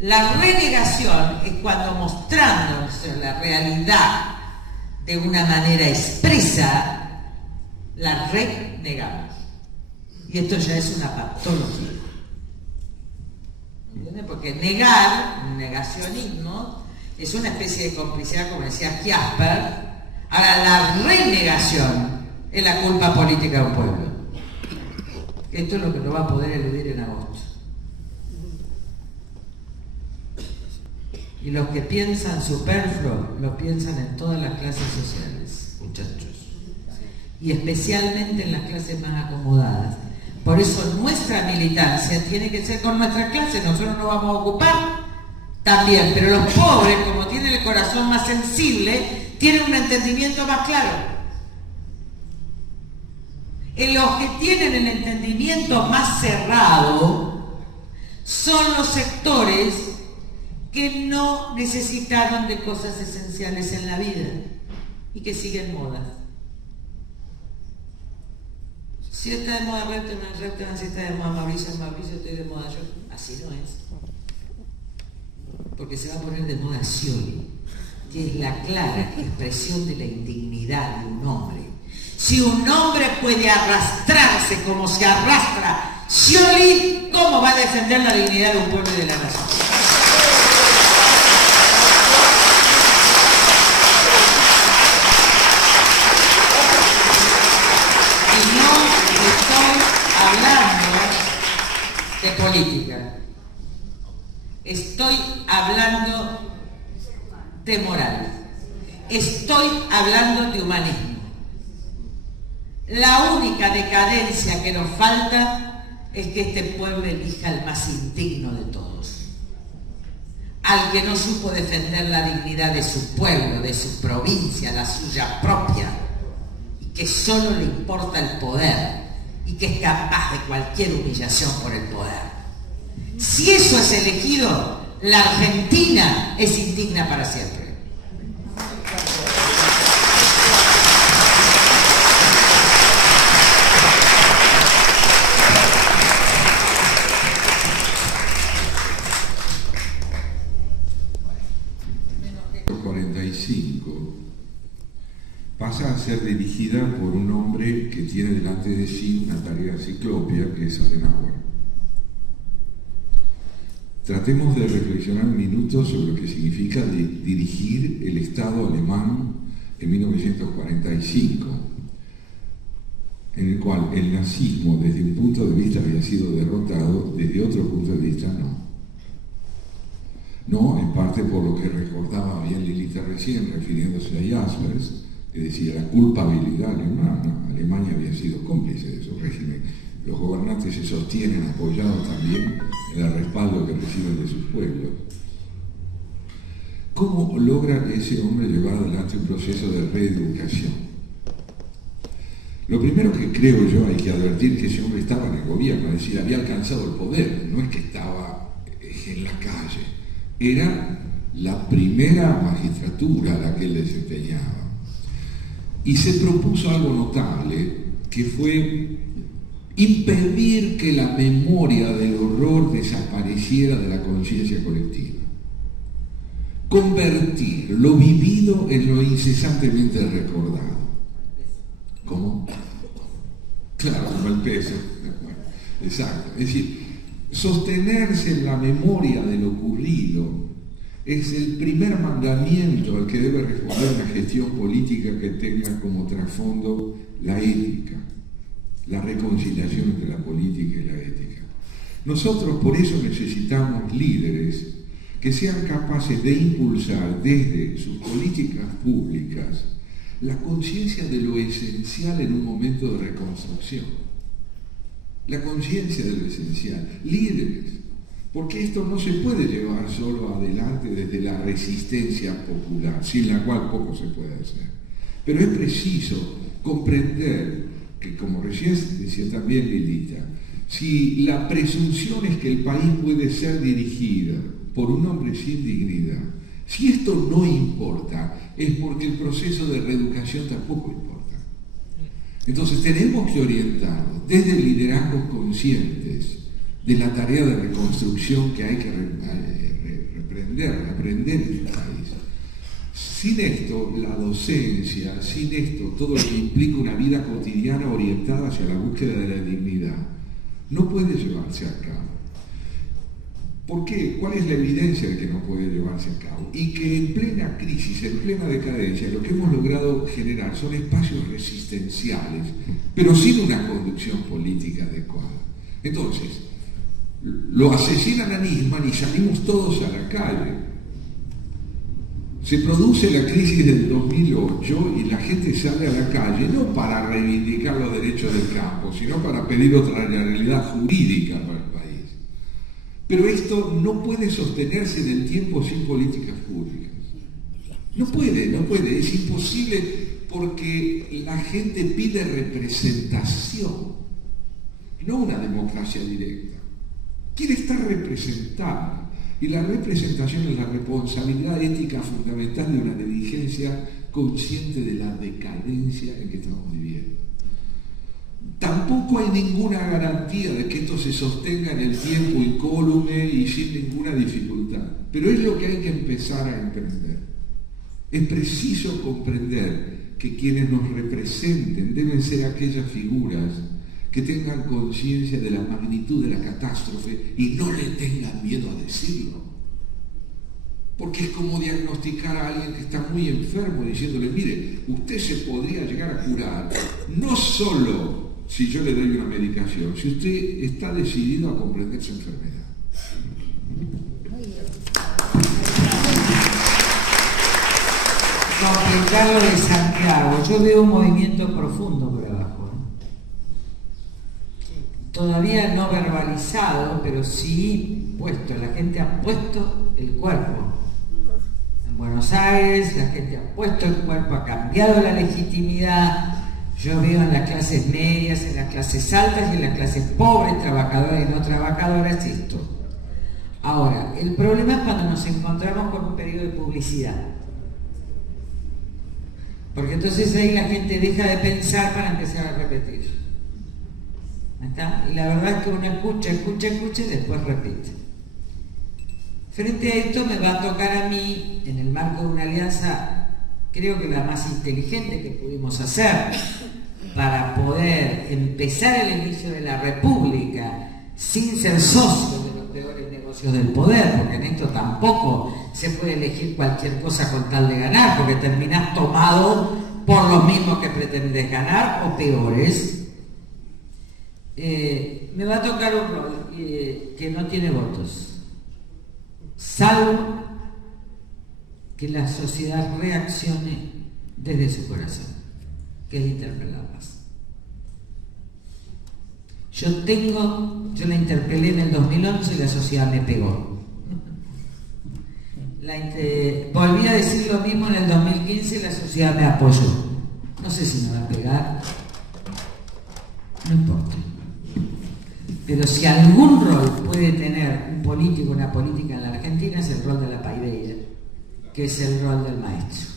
La renegación es cuando mostrándonos la realidad de una manera expresa, la renegamos. Y esto ya es una patología. ¿Entiendes? Porque negar, un negacionismo, es una especie de complicidad, como decía Jasper. Ahora, la renegación es la culpa política de un pueblo. Esto es lo que no va a poder eludir en agosto. Y los que piensan superfluo, lo piensan en todas las clases sociales, muchachos. Y especialmente en las clases más acomodadas. Por eso nuestra militancia tiene que ser con nuestra clase. Nosotros nos vamos a ocupar también, pero los pobres, como tienen el corazón más sensible, tienen un entendimiento más claro. En los que tienen el entendimiento más cerrado son los sectores que no necesitaron de cosas esenciales en la vida y que siguen modas. Si está de moda Reutemann, si está de moda Mauricio, estoy de moda yo. Así no es. Porque se va a poner de moda Scioli, que es la clara expresión de la indignidad de un hombre. Si un hombre puede arrastrarse como se arrastra Scioli, ¿cómo va a defender la dignidad de un pueblo y de la nación? De política. Estoy hablando de moral. Estoy hablando de humanismo. La única decadencia que nos falta es que este pueblo elija al más indigno de todos. Al que no supo defender la dignidad de su pueblo, de su provincia, la suya propia, y que solo le importa el poder, y que es capaz de cualquier humillación por el poder. Si eso es elegido, la Argentina es indigna para siempre. Pasa a ser dirigida por un hombre que tiene delante de sí una tarea ciclópea, que es Adenauer. Tratemos de reflexionar un minuto sobre lo que significa dirigir el Estado alemán en 1945, en el cual el nazismo desde un punto de vista había sido derrotado, desde otro punto de vista no. No, en parte por lo que recordaba bien Lilita recién, refiriéndose a Jaspers, que decía la culpabilidad alemana. Alemania había sido cómplice de su régimen. Los gobernantes se sostienen apoyados también en el respaldo que reciben de sus pueblos. ¿Cómo logra ese hombre llevar adelante un proceso de reeducación? Lo primero que creo yo, hay que advertir que ese hombre estaba en el gobierno, es decir, había alcanzado el poder, no es que estaba en la calle. Era la primera magistratura a la que él desempeñaba. Y se propuso algo notable, que fue impedir que la memoria del horror desapareciera de la conciencia colectiva. Convertir lo vivido en lo incesantemente recordado. ¿Cómo? Claro, como el peso. Exacto. Es decir, sostenerse en la memoria de lo ocurrido es el primer mandamiento al que debe responder una gestión política que tenga como trasfondo la ética, la reconciliación entre la política y la ética. Nosotros por eso necesitamos líderes que sean capaces de impulsar desde sus políticas públicas la conciencia de lo esencial en un momento de reconstrucción. La conciencia de lo esencial. Líderes. Porque esto no se puede llevar solo adelante desde la resistencia popular, sin la cual poco se puede hacer. Pero es preciso comprender que, como recién decía también Lilita, si la presunción es que el país puede ser dirigida por un hombre sin dignidad, si esto no importa, es porque el proceso de reeducación tampoco importa. Entonces tenemos que orientarnos desde liderazgos conscientes de la tarea de reconstrucción que hay que de aprender en el país. Sin esto, la docencia, sin esto, todo lo que implica una vida cotidiana orientada hacia la búsqueda de la dignidad, no puede llevarse a cabo. ¿Por qué? ¿Cuál es la evidencia de que no puede llevarse a cabo? Y que en plena crisis, en plena decadencia, lo que hemos logrado generar son espacios resistenciales, pero sin una conducción política adecuada. Entonces, lo asesinan a Nisman y salimos todos a la calle. Se produce la crisis del 2008 y la gente sale a la calle no para reivindicar los derechos del campo, sino para pedir otra realidad jurídica para el país. Pero esto no puede sostenerse en el tiempo sin políticas públicas. No puede, es imposible porque la gente pide representación, no una democracia directa. Quiere estar representada. Y la representación es la responsabilidad ética fundamental de una dirigencia consciente de la decadencia en que estamos viviendo. Tampoco hay ninguna garantía de que esto se sostenga en el tiempo incólume y sin ninguna dificultad. Pero es lo que hay que empezar a emprender. Es preciso comprender que quienes nos representen deben ser aquellas figuras que tengan conciencia de la magnitud de la catástrofe y no le tengan miedo a decirlo. Porque es como diagnosticar a alguien que está muy enfermo diciéndole, mire, usted se podría llegar a curar, no solo si yo le doy una medicación, si usted está decidido a comprender su enfermedad. Complicar lo de Santiago, yo veo un movimiento profundo por abajo, ¿no? Todavía no verbalizado, pero sí puesto, la gente ha puesto el cuerpo. En Buenos Aires la gente ha puesto el cuerpo, ha cambiado la legitimidad. Yo veo en las clases medias, en las clases altas y en las clases pobres, trabajadoras y no trabajadoras, esto. Ahora, el problema es cuando nos encontramos con un periodo de publicidad. Porque entonces ahí la gente deja de pensar para empezar a repetir. ¿Está? Y la verdad es que uno escucha y después repite. Frente a esto me va a tocar a mí, en el marco de una alianza, creo que la más inteligente que pudimos hacer para poder empezar el inicio de la República sin ser socios de los peores negocios del poder, porque en esto tampoco se puede elegir cualquier cosa con tal de ganar, porque terminás tomado por los mismos que pretendes ganar o peores. Me va a tocar un rol que no tiene votos, salvo que la sociedad reaccione desde su corazón, que es interpelarlas. Yo la interpelé en el 2011 y la sociedad me pegó. Volví a decir lo mismo en el 2015 y la sociedad me apoyó. No sé si me va a pegar, no importa. Pero si algún rol puede tener un político, una política en la Argentina, es el rol de la paideia, que es el rol del maestro.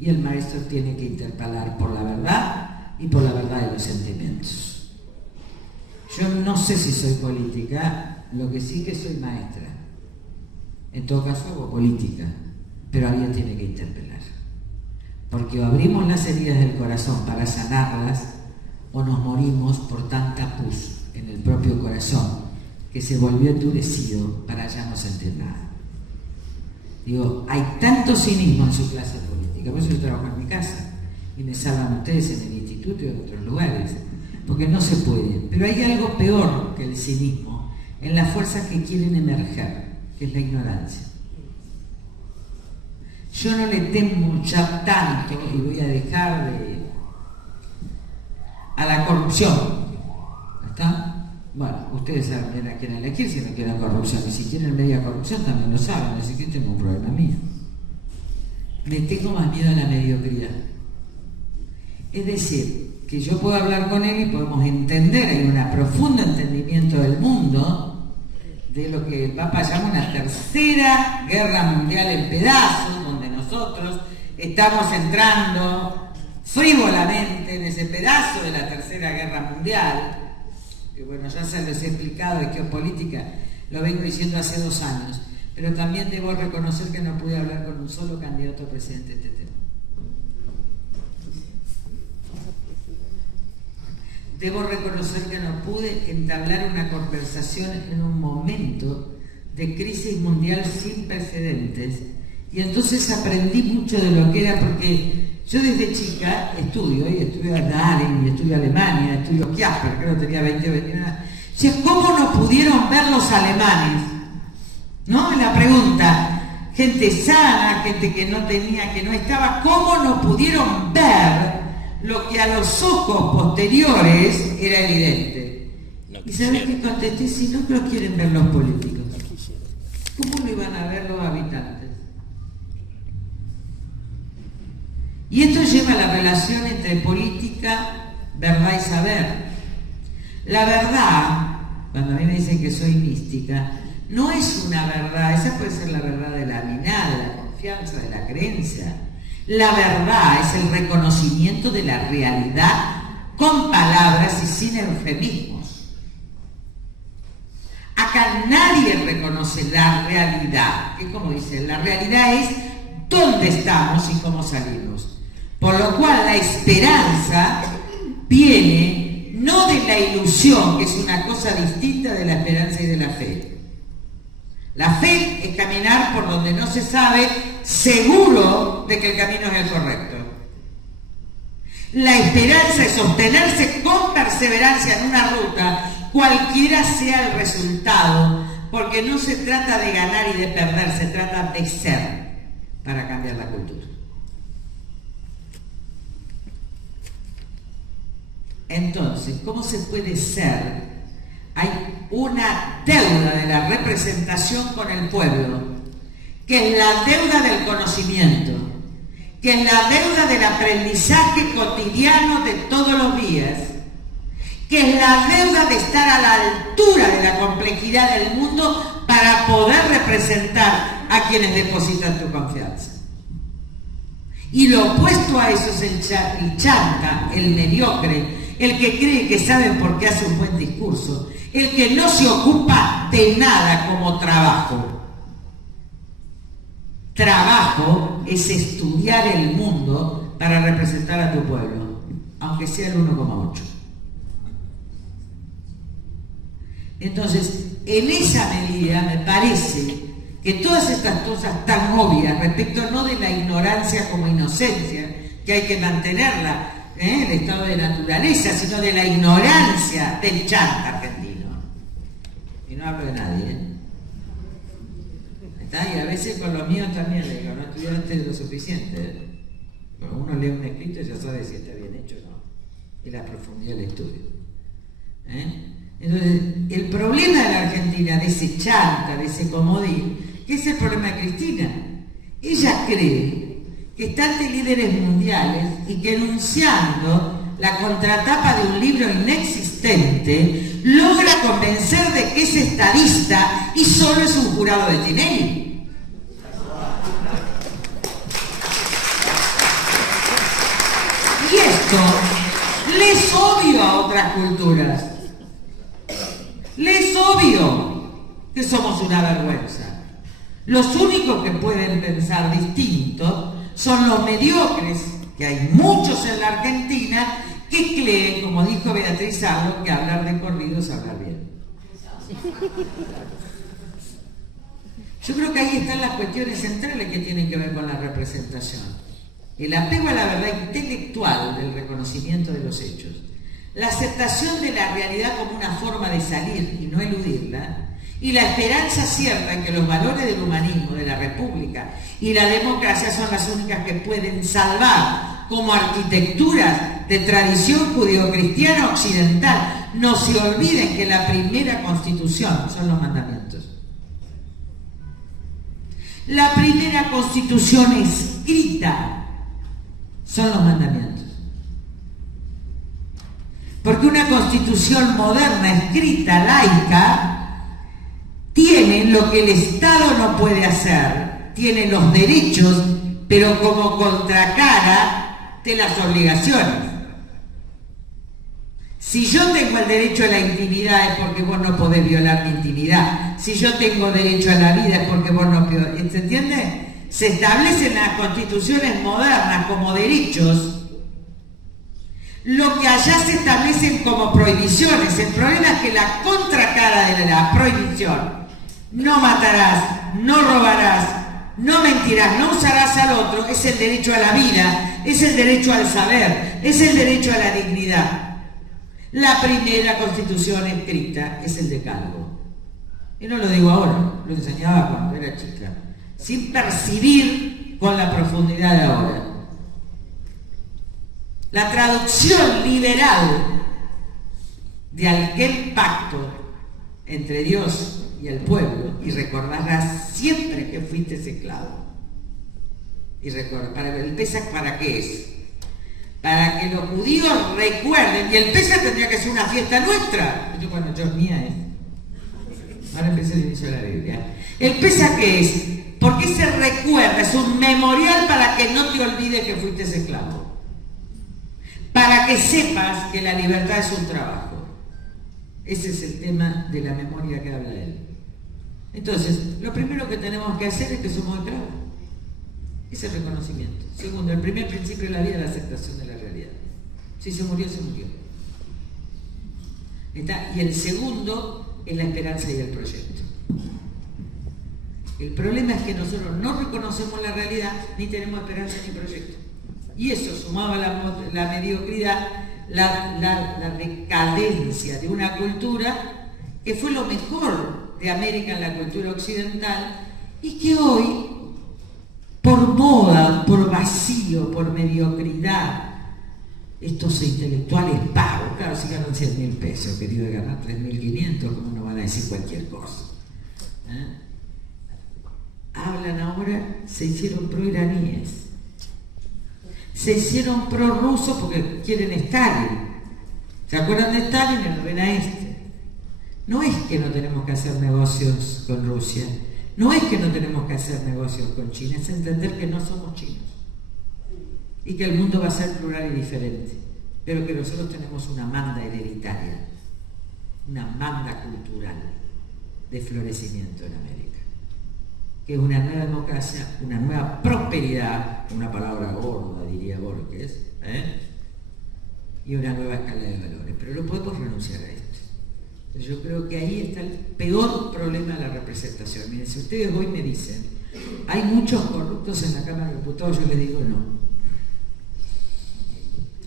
Y el maestro tiene que interpelar por la verdad y por la verdad de los sentimientos. Yo no sé si soy política, lo que sí que soy maestra. En todo caso hago política, pero alguien tiene que interpelar. Porque o abrimos las heridas del corazón para sanarlas, o nos morimos por tanta pus en el propio corazón que se volvió endurecido para ya no sentir nada. Digo, hay tanto cinismo en su clase política, por eso yo trabajo en mi casa y me salvan ustedes en el instituto y en otros lugares, porque no se puede. Pero hay algo peor que el cinismo en las fuerzas que quieren emerger, que es la ignorancia. Yo no le temo ya tanto, y voy a dejar a la corrupción. ¿Está? Bueno, ustedes saben bien a quién elegir si no quieren corrupción, y si quieren media corrupción también lo saben, así que tengo un problema mío. Me tengo más miedo a la mediocridad. Es decir, que yo puedo hablar con él y podemos entender, hay un profundo entendimiento del mundo, de lo que el Papa llama una tercera guerra mundial en pedazos, donde nosotros estamos entrando frívolamente en ese pedazo de la tercera guerra mundial. Que bueno, ya se los he explicado de geopolítica, lo vengo diciendo hace 2 años, pero también debo reconocer que no pude hablar con un solo candidato a presidente de este tema. Debo reconocer que no pude entablar una conversación en un momento de crisis mundial sin precedentes, y entonces aprendí mucho de lo que era, porque yo desde chica estudio en Daring, estudio Alemania, estudio Kiasper, creo que tenía 20 o 29. ¿Cómo no pudieron ver los alemanes? ¿No? La pregunta, gente sana, gente que no tenía, que no estaba, ¿cómo no pudieron ver lo que a los ojos posteriores era evidente? ¿Y sabes qué contesté? Si no lo quieren ver los políticos, ¿cómo lo iban a ver los habitantes? Y esto lleva a la relación entre política, verdad y saber. La verdad, cuando a mí me dicen que soy mística, no es una verdad, esa puede ser la verdad de la aminada, de la confianza, de la creencia. La verdad es el reconocimiento de la realidad con palabras y sin eufemismos. Acá nadie reconoce la realidad, que como dicen, la realidad es dónde estamos y cómo salimos. Por lo cual la esperanza viene no de la ilusión, que es una cosa distinta de la esperanza y de la fe. La fe es caminar por donde no se sabe, seguro de que el camino es el correcto. La esperanza es sostenerse con perseverancia en una ruta, cualquiera sea el resultado, porque no se trata de ganar y de perder, se trata de ser para cambiar la cultura. Entonces, ¿cómo se puede ser? Hay una deuda de la representación con el pueblo, que es la deuda del conocimiento, que es la deuda del aprendizaje cotidiano de todos los días, que es la deuda de estar a la altura de la complejidad del mundo para poder representar a quienes depositan tu confianza. Y lo opuesto a eso es el chanta, el mediocre, el que cree que sabe por qué hace un buen discurso, el que no se ocupa de nada como trabajo. Trabajo es estudiar el mundo para representar a tu pueblo, aunque sea el 1,8. Entonces, en esa medida me parece que todas estas cosas tan obvias, respecto no de la ignorancia como inocencia, que hay que mantenerla, el estado de naturaleza, sino de la ignorancia del chanta argentino. Y no hablo de nadie, ¿Está? Y a veces con los míos también le digo, no estudiaste lo suficiente. Cuando uno lee un escrito ya sabe si está bien hecho o no. Y la profundidad del estudio. Entonces, el problema de la Argentina, de ese chanta, de ese comodín, que es el problema de Cristina. Ella cree que está ante líderes mundiales y que enunciando la contratapa de un libro inexistente logra convencer de que es estadista y solo es un jurado de Tinelli. Y esto le es obvio a otras culturas. Le es obvio que somos una vergüenza. Los únicos que pueden pensar distinto son los mediocres, que hay muchos en la Argentina, que creen, como dijo Beatriz Arlo, que hablar de corrido es hablar bien. Yo creo que ahí están las cuestiones centrales que tienen que ver con la representación. El apego a la verdad intelectual del reconocimiento de los hechos. La aceptación de la realidad como una forma de salir y no eludirla. Y la esperanza cierta en que los valores del humanismo, de la república y la democracia son las únicas que pueden salvar como arquitecturas de tradición judeocristiana occidental. No se olviden que la primera constitución son los mandamientos. La primera constitución escrita son los mandamientos. Porque una constitución moderna, escrita, laica, tiene lo que el Estado no puede hacer, tiene los derechos, pero como contracara de las obligaciones. Si yo tengo el derecho a la intimidad es porque vos no podés violar mi intimidad. Si yo tengo derecho a la vida es porque vos no podés. ¿Se entiende? Se establecen las constituciones modernas como derechos, lo que allá se establecen como prohibiciones. El problema es que la contracara de la prohibición, no matarás, no robarás, no mentirás, no usarás al otro, es el derecho a la vida, es el derecho al saber, es el derecho a la dignidad. La primera constitución escrita es el Decálogo. Y no lo digo ahora, lo enseñaba cuando era chica, sin percibir con la profundidad de ahora. La traducción liberal de aquel pacto entre Dios y el pueblo, y recordarás siempre que fuiste esclavo. Y recuerda, ¿el Pesaj para qué es? Para que los judíos recuerden, y el Pesaj tendría que ser una fiesta nuestra. Bueno, yo mía es. Ahora empieza el inicio de la Biblia. ¿El Pesaj qué es? Porque se recuerda, es un memorial para que no te olvides que fuiste esclavo. Para que sepas que la libertad es un trabajo. Ese es el tema de la memoria que habla él. Entonces, lo primero que tenemos que hacer es que somos esclavos. Ese es el reconocimiento. Segundo, el primer principio de la vida es la aceptación de la realidad. Si se murió, se murió. ¿Está? Y el segundo es la esperanza y el proyecto. El problema es que nosotros no reconocemos la realidad, ni tenemos esperanza ni proyecto. Y eso, sumado a la mediocridad, la decadencia de una cultura que fue lo mejor de América en la cultura occidental y que hoy, por moda, por vacío, por mediocridad, estos intelectuales pagos, claro, si ganan 100.000 pesos, querido, de ganar 3.500, ¿cómo no van a decir cualquier cosa? Hablan ahora, se hicieron pro-iraníes, se hicieron pro-rusos porque quieren Stalin. ¿Se acuerdan de Stalin? Y lo ven a este. No es que no tenemos que hacer negocios con Rusia, no es que no tenemos que hacer negocios con China, es entender que no somos chinos y que el mundo va a ser plural y diferente, pero que nosotros tenemos una manda hereditaria, una manda cultural de florecimiento en América, que es una nueva democracia, una nueva prosperidad, una palabra gorda diría Borges, y una nueva escala de valores, pero no podemos renunciar a esto. Yo creo que ahí está el peor problema de la representación. Miren, si ustedes hoy me dicen, hay muchos corruptos en la Cámara de Diputados, yo les digo no.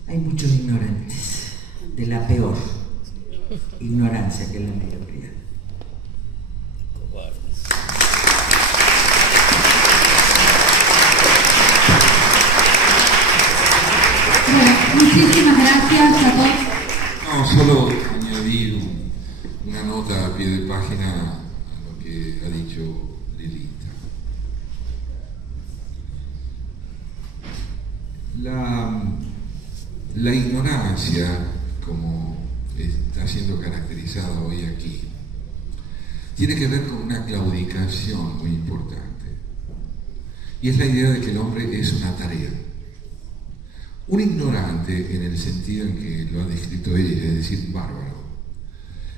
Hay muchos ignorantes, de la peor ignorancia que es la mediocridad. Bueno, muchísimas gracias a todos. No, solo añadir una nota a pie de página a lo que ha dicho Lilita. La ignorancia, como está siendo caracterizada hoy aquí, tiene que ver con una claudicación muy importante. Y es la idea de que el hombre es una tarea. Un ignorante, en el sentido en que lo ha descrito ella, es decir, bárbaro,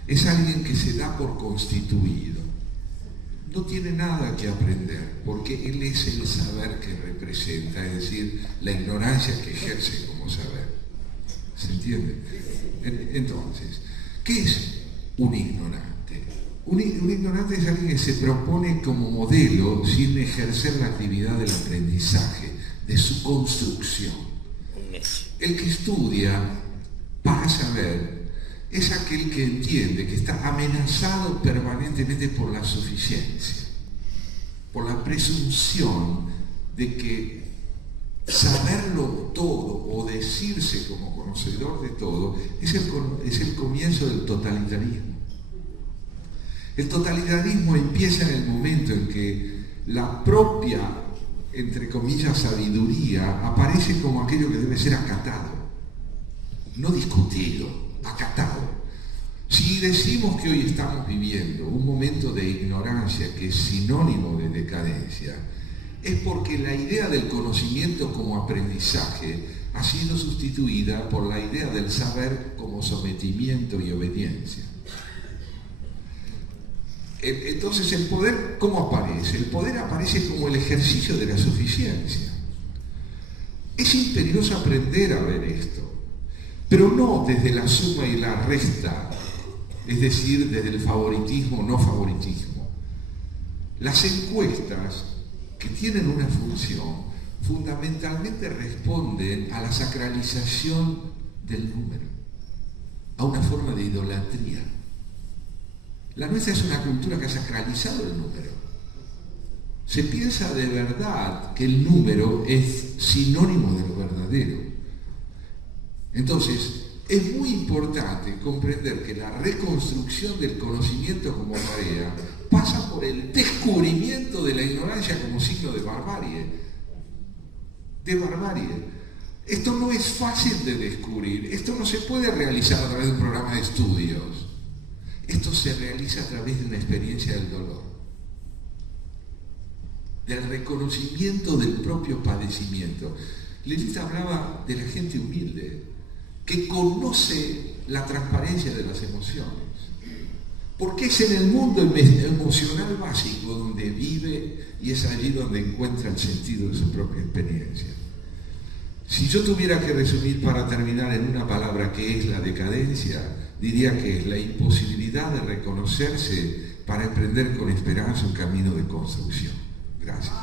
es alguien que se da por constituido. No tiene nada que aprender, porque él es el saber que representa, es decir, la ignorancia que ejerce como saber. ¿Se entiende? Entonces, ¿qué es un ignorante? Un ignorante es alguien que se propone como modelo sin ejercer la actividad del aprendizaje, de su construcción. El que estudia para saber es aquel que entiende que está amenazado permanentemente por la suficiencia, por la presunción de que saberlo todo o decirse como conocedor de todo es el comienzo del totalitarismo. El totalitarismo empieza en el momento en que la propia, entre comillas, sabiduría aparece como aquello que debe ser acatado, no discutido, acatado. Si decimos que hoy estamos viviendo un momento de ignorancia que es sinónimo de decadencia, es porque la idea del conocimiento como aprendizaje ha sido sustituida por la idea del saber como sometimiento y obediencia. Entonces, ¿el poder cómo aparece? El poder aparece como el ejercicio de la suficiencia. Es imperioso aprender a ver esto, pero no desde la suma y la resta, es decir, desde el favoritismo o no favoritismo. Las encuestas, que tienen una función, fundamentalmente responden a la sacralización del número, a una forma de idolatría. La nuestra es una cultura que ha sacralizado el número. Se piensa de verdad que el número es sinónimo de lo verdadero. Entonces, es muy importante comprender que la reconstrucción del conocimiento como tarea pasa por el descubrimiento de la ignorancia como signo de barbarie. Esto no es fácil de descubrir, esto no se puede realizar a través de un programa de estudios. Esto se realiza a través de una experiencia del dolor, del reconocimiento del propio padecimiento. Lilith hablaba de la gente humilde, que conoce la transparencia de las emociones, porque es en el mundo emocional básico donde vive y es allí donde encuentra el sentido de su propia experiencia. Si yo tuviera que resumir para terminar en una palabra que es la decadencia, diría que es la imposibilidad de reconocerse para emprender con esperanza un camino de construcción. Gracias.